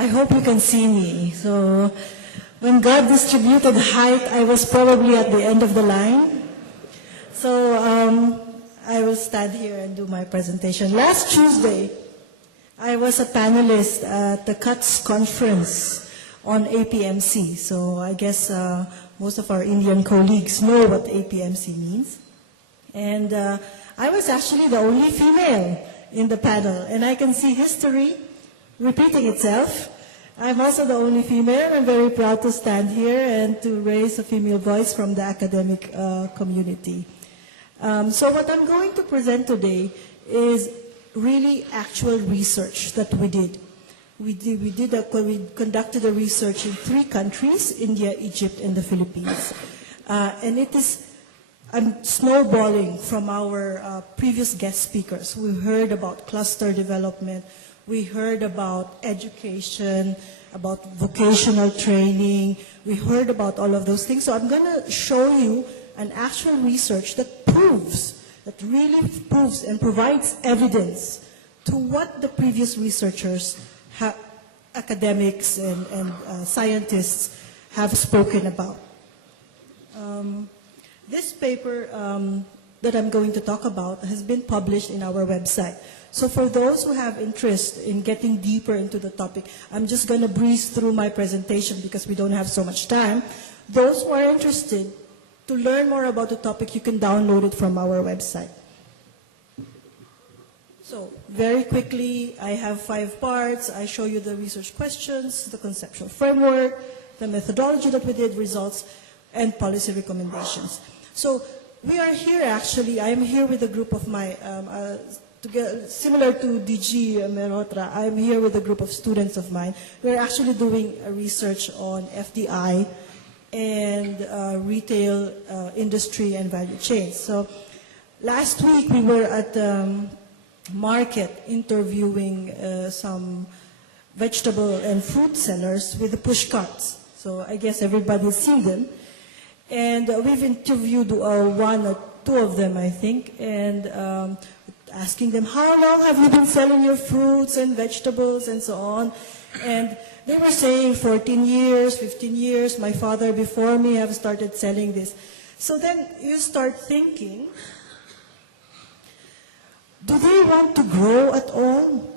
I hope you can see me. So when God distributed height, I was probably at the end of the line. So I will stand here and do my presentation. Last Tuesday, I was a panelist at the CUTS conference on APMC. So I guess most of our Indian colleagues know what APMC means. And I was actually the only female in the panel. And I can see history repeating itself. I'm also the only female. I'm very proud to stand here and to raise a female voice from the academic community. So what I'm going to present today is really actual research that we did. We conducted a research in 3 countries, India, Egypt, and the Philippines. And it is snowballing from our previous guest speakers. We heard about cluster development. We heard about education, about vocational training. We heard about all of those things. So I'm going to show you an actual research that really proves and provides evidence to what the previous researchers, academics and scientists have spoken about. This paper that I'm going to talk about has been published in our website. So for those who have interest in getting deeper into the topic, I'm just going to breeze through my presentation because we don't have so much time. Those who are interested to learn more about the topic, you can download it from our website. So very quickly, I have 5 parts. I show you the research questions, the conceptual framework, the methodology that we did, results, and policy recommendations. So we are here actually, I am here with a group of my, similar to DG Merotra, I'm here with a group of students of mine. We're actually doing a research on FDI and retail industry and value chains. So last week we were at market interviewing some vegetable and fruit sellers with the push carts. So I guess everybody's seen them. And we've interviewed 1 or 2 of them, I think, and asking them, how long have you been selling your fruits and vegetables and so on? And they were saying 14 years, 15 years, my father before me have started selling this. So then you start thinking, do they want to grow at all?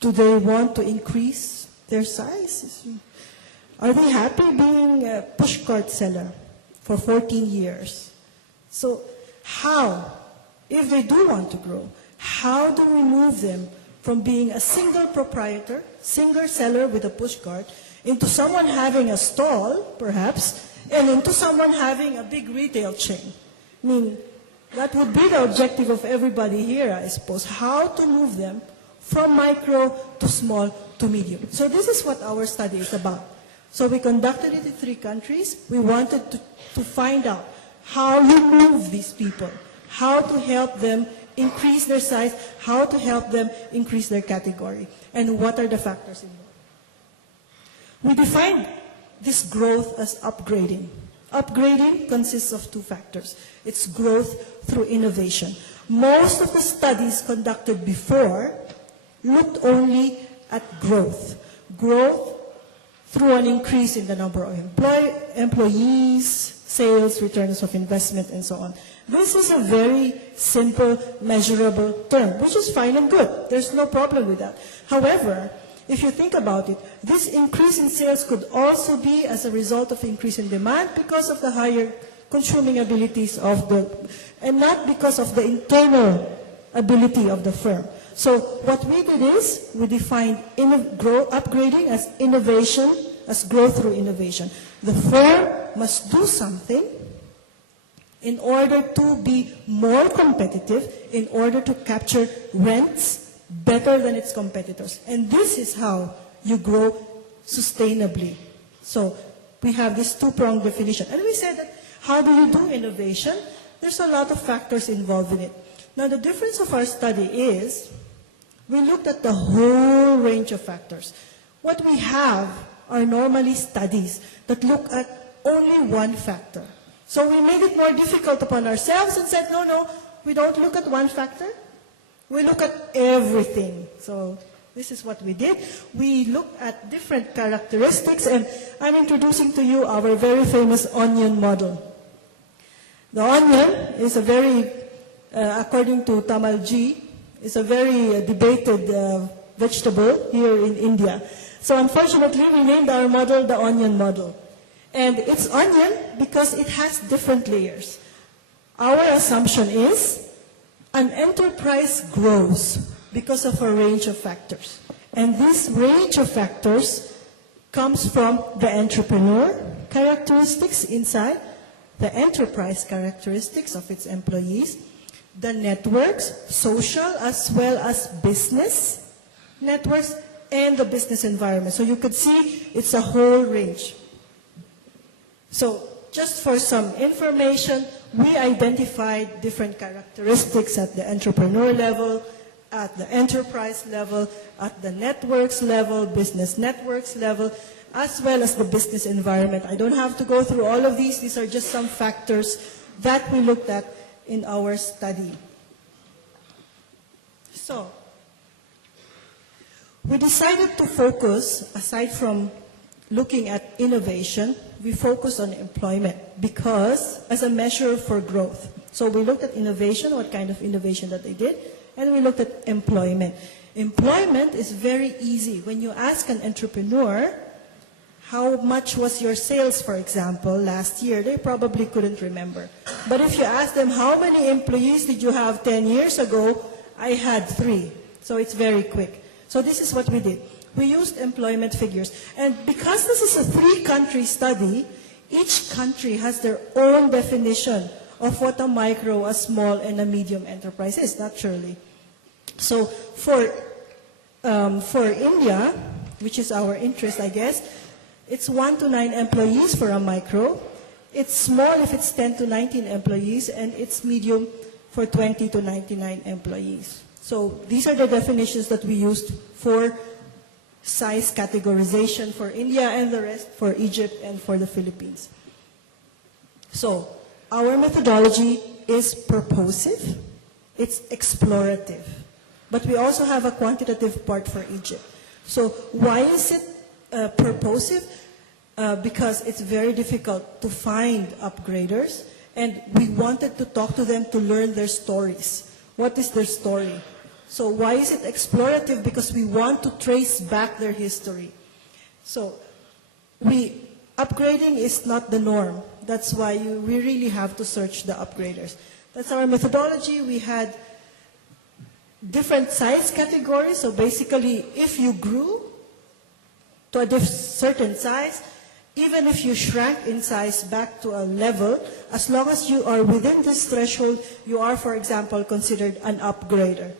Do they want to increase their size? Are they happy being a pushcart seller for 14 years? So how, if they do want to grow, how do we move them from being a single proprietor, single seller with a pushcart, into someone having a stall, perhaps, and into someone having a big retail chain? I mean, that would be the objective of everybody here, I suppose, how to move them from micro to small to medium. So this is what our study is about. So we conducted it in 3 countries. We wanted to find out how you move these people, how to help them increase their size, how to help them increase their category, and what are the factors involved. We defined this growth as upgrading. Upgrading consists of 2 factors. It's growth through innovation. Most of the studies conducted before looked only at growth. Growth through an increase in the number of employees, sales, returns of investment, and so on. This is a very simple, measurable term, which is fine and good. There's no problem with that. However, if you think about it, this increase in sales could also be as a result of increase in demand because of the higher consuming abilities of and not because of the internal ability of the firm. So what we did is, we defined upgrading as innovation, as growth through innovation. The firm must do something in order to be more competitive, in order to capture rents better than its competitors. And this is how you grow sustainably. So we have this 2-pronged definition. And we said that, how do you do innovation? There's a lot of factors involved in it. Now the difference of our study is, we looked at the whole range of factors. What we have are normally studies that look at only 1 factor. So we made it more difficult upon ourselves and said, no, we don't look at 1 factor. We look at everything. So This is what we did. We looked at different characteristics, and I'm introducing to you our very famous onion model. The onion is a very, according to Tamal G, is a very debated vegetable here in India. So unfortunately, we named our model the onion model. And it's onion because it has different layers. Our assumption is an enterprise grows because of a range of factors. And this range of factors comes from the entrepreneur characteristics inside, the enterprise characteristics of its employees, the networks, social as well as business networks, and the business environment. So you could see it's a whole range. So just for some information, we identified different characteristics at the entrepreneur level, at the enterprise level, at the networks level, business networks level, as well as the business environment. I don't have to go through all of these. These are just some factors that we looked at in our study. So, we decided to focus, aside from looking at innovation, we focused on employment because as a measure for growth. So we looked at innovation, what kind of innovation that they did, and we looked at employment. Employment is very easy. When you ask an entrepreneur, how much was your sales, for example, last year, they probably couldn't remember. But if you ask them, how many employees did you have 10 years ago? I had 3. So it's very quick. So this is what we did. We used employment figures. And because this is a 3-country study, each country has their own definition of what a micro, a small, and a medium enterprise is, naturally. So for India, which is our interest, I guess, it's 1 to 9 employees for a micro. It's small if it's 10 to 19 employees, and it's medium for 20 to 99 employees. So these are the definitions that we used for size categorization for India and the rest for Egypt and for the Philippines. So our methodology is purposive, it's explorative, but we also have a quantitative part for Egypt. So why is it purposive? Because it's very difficult to find upgraders, and we wanted to talk to them to learn their stories. What is their story? So why is it explorative? Because we want to trace back their history. So upgrading is not the norm. That's why we really have to search the upgraders. That's our methodology. We had different size categories. So basically, if you grew to a certain size, even if you shrank in size back to a level, as long as you are within this threshold, you are, for example, considered an upgrader.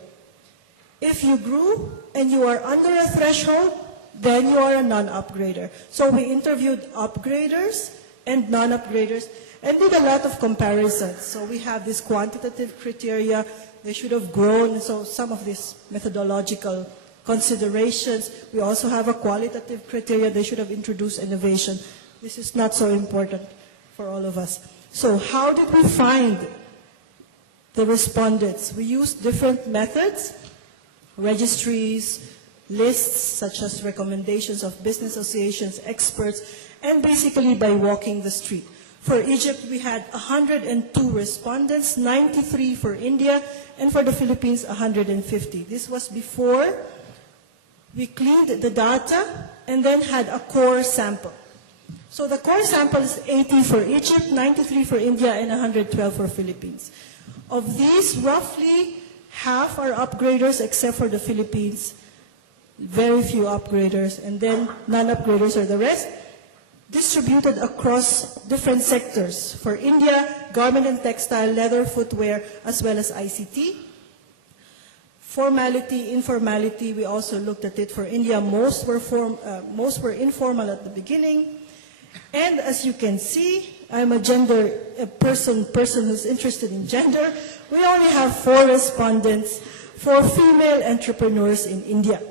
If you grew and you are under a threshold, then you are a non-upgrader. So we interviewed upgraders and non-upgraders and did a lot of comparisons. So we have this quantitative criteria. They should have grown. So some of these methodological considerations. We also have a qualitative criteria. They should have introduced innovation. This is not so important for all of us. So how did we find the respondents? We used different methods. Registries, lists such as recommendations of business associations, experts, and basically by walking the street. For Egypt, we had 102 respondents, 93 for India, and for the Philippines, 150. This was before we cleaned the data and then had a core sample. So the core sample is 80 for Egypt, 93 for India, and 112 for Philippines. Of these, roughly half are upgraders except for the Philippines, very few upgraders, and then non-upgraders are the rest, distributed across different sectors. For India, garment and textile, leather, footwear, as well as ICT. Formality, informality, we also looked at it. For India, most were informal at the beginning. And as you can see, I'm a person who's interested in gender. We only have 4 respondents for female entrepreneurs in India.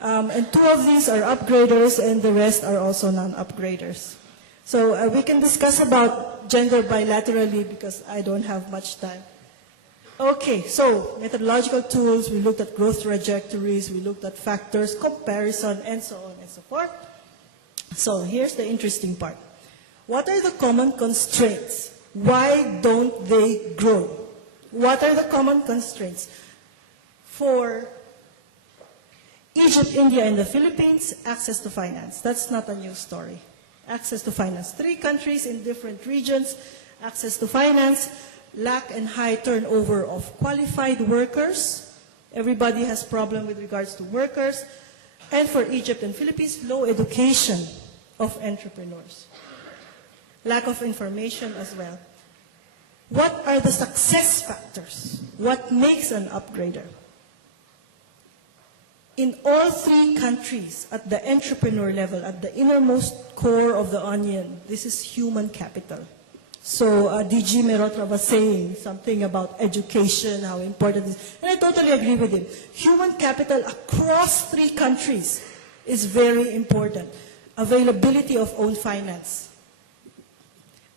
And 2 of these are upgraders and the rest are also non-upgraders. So we can discuss about gender bilaterally because I don't have much time. Okay, so methodological tools, we looked at growth trajectories, we looked at factors, comparison, and so on and so forth. So here's the interesting part. What are the common constraints? Why don't they grow? What are the common constraints? For Egypt, India, and the Philippines, access to finance. That's not a new story. Access to finance. 3 countries in different regions, access to finance, lack and high turnover of qualified workers. Everybody has problem with regards to workers. And for Egypt and Philippines, low education of entrepreneurs. Lack of information as well. What are the success factors? What makes an upgrader? In all 3 countries, at the entrepreneur level, at the innermost core of the onion, this is human capital. So DG Merotra was saying something about education, how important it is. And I totally agree with him. Human capital across 3 countries is very important. Availability of own finance.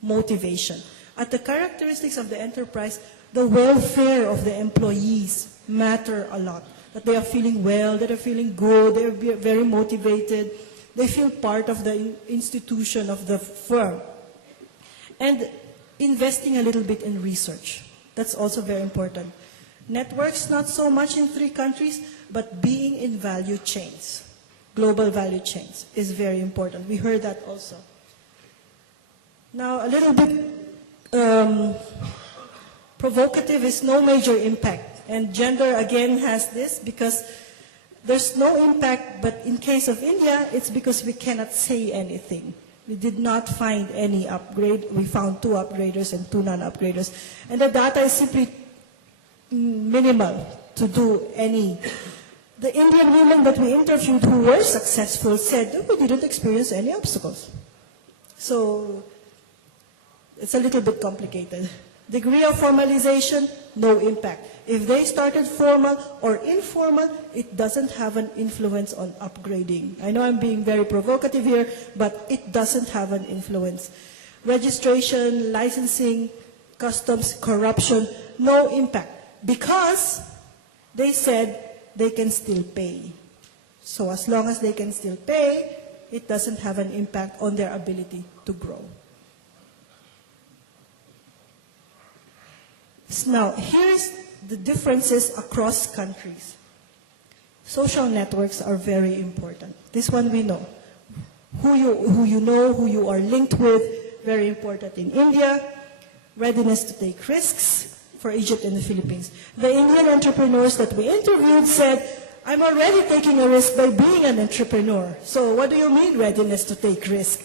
Motivation. At the characteristics of the enterprise, the welfare of the employees matter a lot. That they are feeling well, that they are feeling good, they are very motivated. They feel part of the institution of the firm. And investing a little bit in research. That's also very important. Networks, not so much in 3 countries, but being in value chains. Global value chains is very important. We heard that also. Now, a little bit provocative is no major impact. And gender, again, has this because there's no impact, but in case of India, it's because we cannot say anything. We did not find any upgrade. We found 2 upgraders and 2 non-upgraders. And the data is simply minimal to do any. The Indian women that we interviewed who were successful said that we didn't experience any obstacles. So it's a little bit complicated. Degree of formalization, no impact. If they started formal or informal, it doesn't have an influence on upgrading. I know I'm being very provocative here, but it doesn't have an influence. Registration, licensing, customs, corruption, no impact. Because they said they can still pay. So as long as they can still pay, it doesn't have an impact on their ability to grow. Now, here's the differences across countries. Social networks are very important. This one we know. Who you know, who you are linked with, very important in India. Readiness to take risks for Egypt and the Philippines. The Indian entrepreneurs that we interviewed said, I'm already taking a risk by being an entrepreneur. So what do you mean readiness to take risk?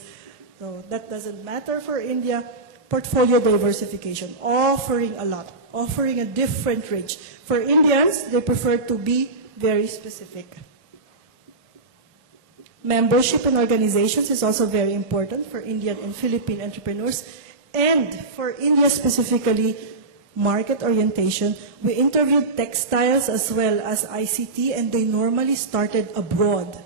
So that doesn't matter for India. Portfolio diversification, offering a lot, offering a different range. For Indians, they prefer to be very specific. Membership in organizations is also very important for Indian and Philippine entrepreneurs. And for India specifically, market orientation. We interviewed textiles as well as ICT, and they normally started abroad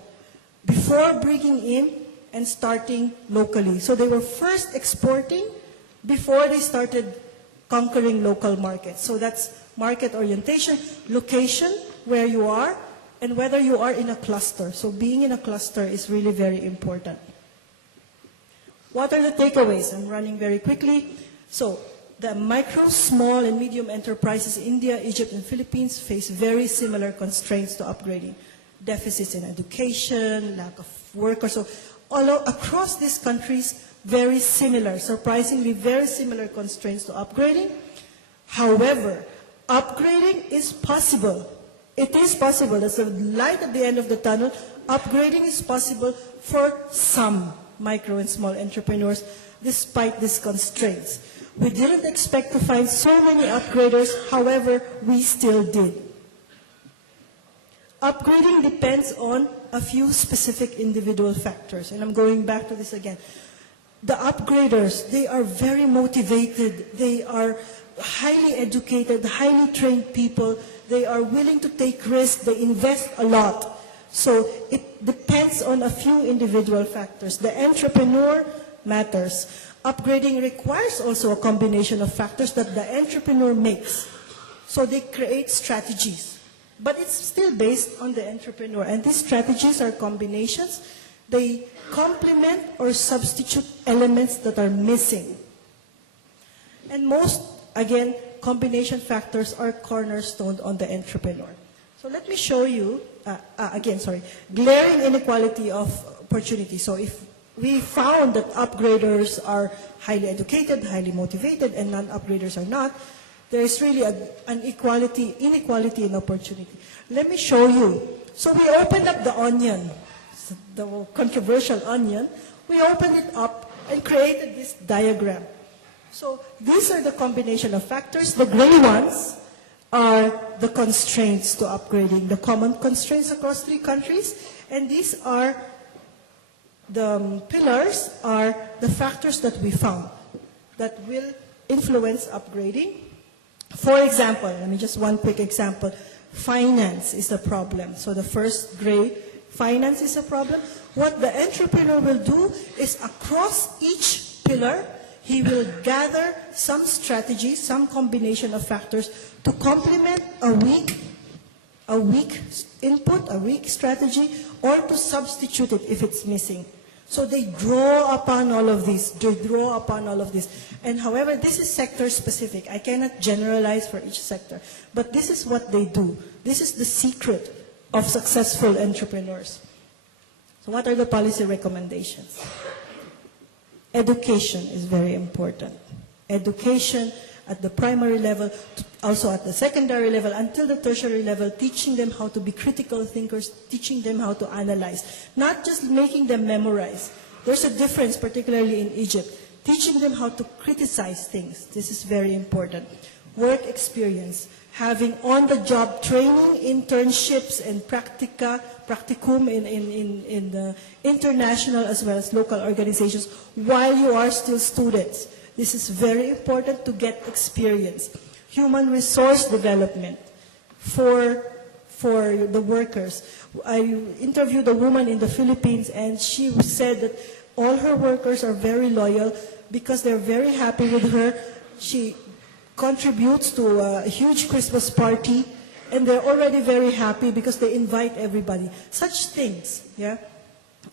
before bringing in and starting locally. So they were first exporting before they started conquering local markets. So that's market orientation, location, where you are, and whether you are in a cluster. So being in a cluster is really very important. What are the takeaways? I'm running very quickly. So the micro, small, and medium enterprises in India, Egypt, and Philippines face very similar constraints to upgrading. Deficits in education, lack of workers. So although across these countries, very similar, surprisingly very similar constraints to upgrading. However, upgrading is possible. It is possible. There's a light at the end of the tunnel. Upgrading is possible for some micro and small entrepreneurs despite these constraints. We didn't expect to find so many upgraders, however, we still did. Upgrading depends on a few specific individual factors, and I'm going back to this again. The upgraders, they are very motivated. They are highly educated, highly trained people. They are willing to take risks. They invest a lot. So it depends on a few individual factors. The entrepreneur matters. Upgrading requires also a combination of factors that the entrepreneur makes. So they create strategies. But it's still based on the entrepreneur. And these strategies are combinations. They complement or substitute elements that are missing. And most, again, combination factors are cornerstone on the entrepreneur. So let me show you, glaring inequality of opportunity. So if we found that upgraders are highly educated, highly motivated, and non-upgraders are not, there is really an inequality in opportunity. Let me show you. So we opened up the onion, the controversial onion. We opened it up and created this diagram. So these are the combination of factors. The gray ones are the constraints to upgrading, the common constraints across 3 countries. And these are the pillars are the factors that we found that will influence upgrading. For example, let me just one quick example. Finance is a problem. So the first gray, finance is a problem. What the entrepreneur will do is across each pillar, he will gather some strategy, some combination of factors to complement a weak input, a weak strategy, or to substitute it if it's missing. So they draw upon all of this. And however, this is sector specific. I cannot generalize for each sector. But this is what they do. This is the secret of successful entrepreneurs. So what are the policy recommendations? Education is very important. Education at the primary level, also at the secondary level, until the tertiary level, teaching them how to be critical thinkers, teaching them how to analyze, not just making them memorize. There's a difference, particularly in Egypt, teaching them how to criticize things. This is very important. Work experience, having on-the-job training, internships, and practicum in the international as well as local organizations while you are still students. This is very important to get experience. Human resource development for the workers. I interviewed a woman in the Philippines, and she said that all her workers are very loyal because they're very happy with her. She contributes to a huge Christmas party, and they're already very happy because they invite everybody. Such things, yeah.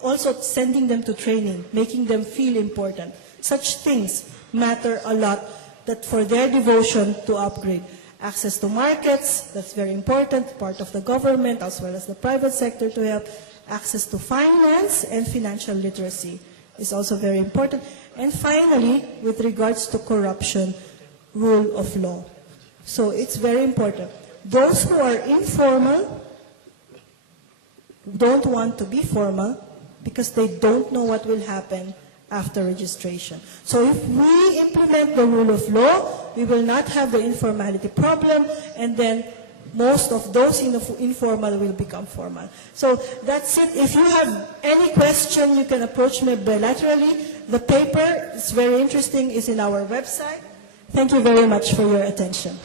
Also sending them to training, making them feel important. Such things matter a lot, that for their devotion to upgrade. Access to markets, that's very important, part of the government as well as the private sector to help. Access to finance and financial literacy is also very important. And finally, with regards to corruption, rule of law. So it's very important. Those who are informal don't want to be formal because they don't know what will happen after registration. So if we implement the rule of law, we will not have the informality problem, and then most of those in the informal will become formal. So that's it. If you have any question, you can approach me bilaterally. The paper is very interesting, is in our website. Thank you very much for your attention.